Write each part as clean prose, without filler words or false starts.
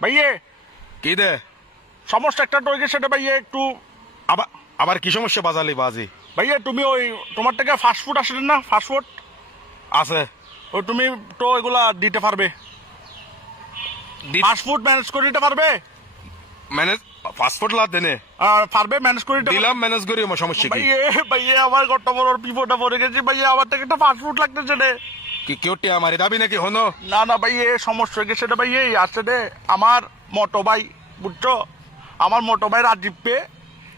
ভাইয়ে কি দে সমস্যা একটা রয়ে গেছে সেটা ভাইয়ে একটু। আবার আবার কি সমস্যা বাজালি বাজি ভাইয়া তুমি ওই তোমার থেকে ফাস্ট ফুড আসলে না, ফাস্ট ফুড আছে ওই তুমি তো এগুলা দিতে পারবে, ফাস্ট ফুড ম্যানেজ করে দিতে পারবে? ম্যানেজ পাসপোর্ট লা দেনে পারবে ম্যানেজ করে দিতে? দিলাম ম্যানেজ করি আমার সমস্যা কি ভাইয়ে ভাইয়ে আমার কত বড় বিপদে পড়ে গেছি ভাইয়া, আমার থেকে একটা ফাস্ট ফুড লাগতেছে রে। কি কেউটি আমার দাবি নাকি হনো না না ভাইয়ে সমস্যা হয়ে গেছে রে ভাইয়ে, আসছে রে আমার মোটো ভাই, বুঝছো, আমার মোটো ভাই রাজীব পে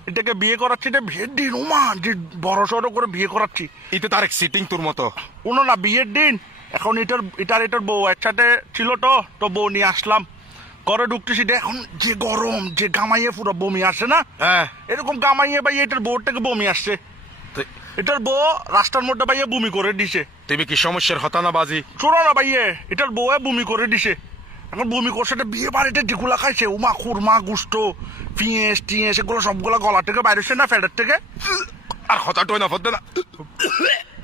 এটাকে বিয়ে করাচ্ছি রে, বিয়ের দিন ওমা যে বড় সড়ো করে বিয়ে করাচ্ছি। ইতে তার এক সিটিং তোর মতো কোনো না বিয়ের দিন, এখন এটার বউ একসাথে ছিল, তো বউ নিয়ে আসলাম ঘরে ঢুকতেছি রে, এখন যে গরম যে গামাইয়ে পুরো বমি আসে না, হ্যাঁ এরকম গামাইয়ে ভাই এটার বউর থেকে বমি আসছে, তো- এটার বউ রাস্তার মধ্যে ভাইয়ে বমি করে দিছে। তুমি কি সমস্যার হতানা বাজি শোনো না ভাইয়ে, এটার বউ বমি করে দিছে, এখন বমি করছে, এটা বিয়ে বাড়িতে যেগুলা খাইছে উমা খুরমা গুস্ত পিঁয়েস টিয়েস এগুলো সবগুলো গলা থেকে বাইরেছে না, ফেডের থেকে। আর হতাটো না ফদ্দে না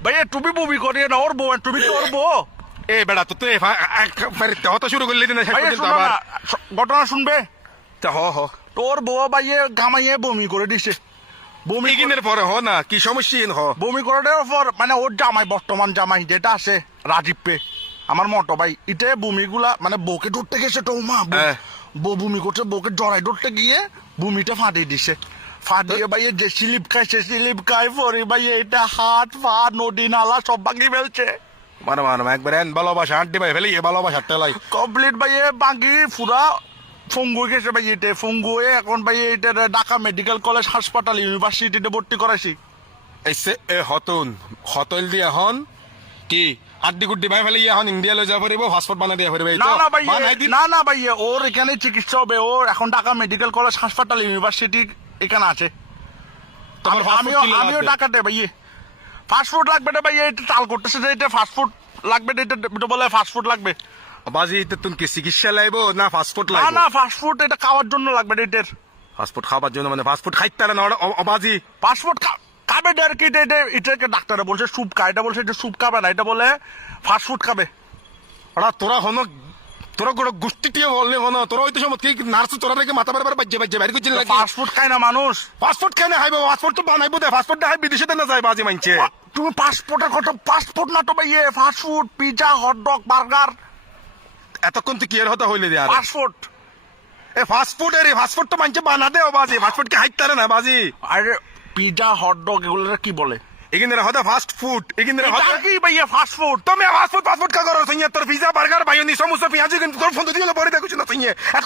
ভাইয়া তুমি বমি করিয়ে না ওর বউ, তুমি তো ওর বউ। এ বেড়া তো তুই হতা শুরু করলি না ভাইয়া শোনো না, ঘটনা শুনবে, হ হ তোর বউ ভাইয়ে গামাইয়ে বমি করে দিছে, বমি ইগিনের পরে হ না কি সমস্যা হ বমি করে দেওয়ার পর মানে ওর জামাই, বর্তমান জামাই যেটা আছে রাজীব পে, আমার মোটো ভাই, ইটে বমিগুলা মানে বউকে ধরতে গেছে তো মা, হ্যাঁ। বউ বমি করছে, বউকে জড়াই ধরতে গিয়ে বমিটা ফাটিয়ে দিছে, ফাটিয়ে ভাইয়ে যে স্লিপ খায় সে স্লিপ খায় পরে ভাইয়ে এটা হাত পা নদী নালা সব ভাঙিয়ে ফেলছে, মানে মানে একবার এন ভালোবাসা আন্টি ভাই ফেলি ভালোবাসা টেলাই কমপ্লিট ভাইয়ে বাকি পুরা ফঙ্গু হয়ে গেছে ভাই, এটা ফঙ্গু হয়ে এখন ভাই এটা ঢাকা মেডিকেল কলেজ হাসপাতাল ইউনিভার্সিটিতে ভর্তি করাইছি। এসে এ হতুন হতল দিয়ে হন কি আড্ডি গুড্ডি ভাই ফেলে এখন ইন্ডিয়া লই যাব পারিব পাসপোর্ট বানাই দিয়া পারিব না না ভাইয়া, না না ভাইয়া, ওর এখানে চিকিৎসা হবে, ও এখন ঢাকা মেডিকেল কলেজ হাসপাতাল ইউনিভার্সিটি এখানে আছে। তোমার passport আমিও কি লাগবে? আমিও ঢাকাতে ভাইয়া, ফাস্টফুড লাগবে না ভাইয়া, এটা চাল করতেছে যে এটা ফাস্টফুড লাগবে, এটা বলে ফাস্টফুড লাগবে। বাজি এটা তুমি কি চিকিৎসা লাইব না পাসপোর্ট না লাইব না ফাস্টফুড এটা খাওয়ার জন্য লাগবে, এটার পাসপোর্ট খাবার জন্য মানে পাসপোর্ট খাইতে না বাজি পাসপোর্ট খাবে আর কি, এটাকে ডাক্তারে বলছে স্যুপ খায়, এটা বলছে এটা স্যুপ খাবে না, এটা বলে ফাস্টফুড খাবে। ওরা তোরা হন তোরা গোটা গোষ্ঠী টিয়ে বললে হন তোরা হইতে সময় কি নার্স তোরা রেখে মাথা বারবার বাজ্যে বাজ্যে বাইরে করছিল নাকি ফাস্টফুড খায় না মানুষ, পাসপোর্ট কেন হাইব পাসপোর্ট তো বানাইবো দে পাসপোর্ট হাই বিদেশে না যায় বাজি মানছে তুমি পাসপোর্টের কথা, পাসপোর্ট না তো ভাইয়ে ফাস্টফুড, পিজা হটডগ বার্গার, এতক্ষণ তো কি এর হতা হইলে দে আর পাসপোর্ট। এ ফাস্টফুড এর ফাস্টফুড তো মানছে বানা দে বাজি ফাস্টফুড কি হাইতে না বাজি আরে পিজা হটডগ এগুলো কি বলে, এগিনের হতা ফাস্ট ফুড এগিনের হতা এটা কি ভাইয়া ফাস্টফুড? তুমি ফাস্ট ফুড কা করো তোর পিজা বার্গার বাইনি সমস্ত পেঁয়াজি তোর ফোন দিলে পরে দেখছ না তুই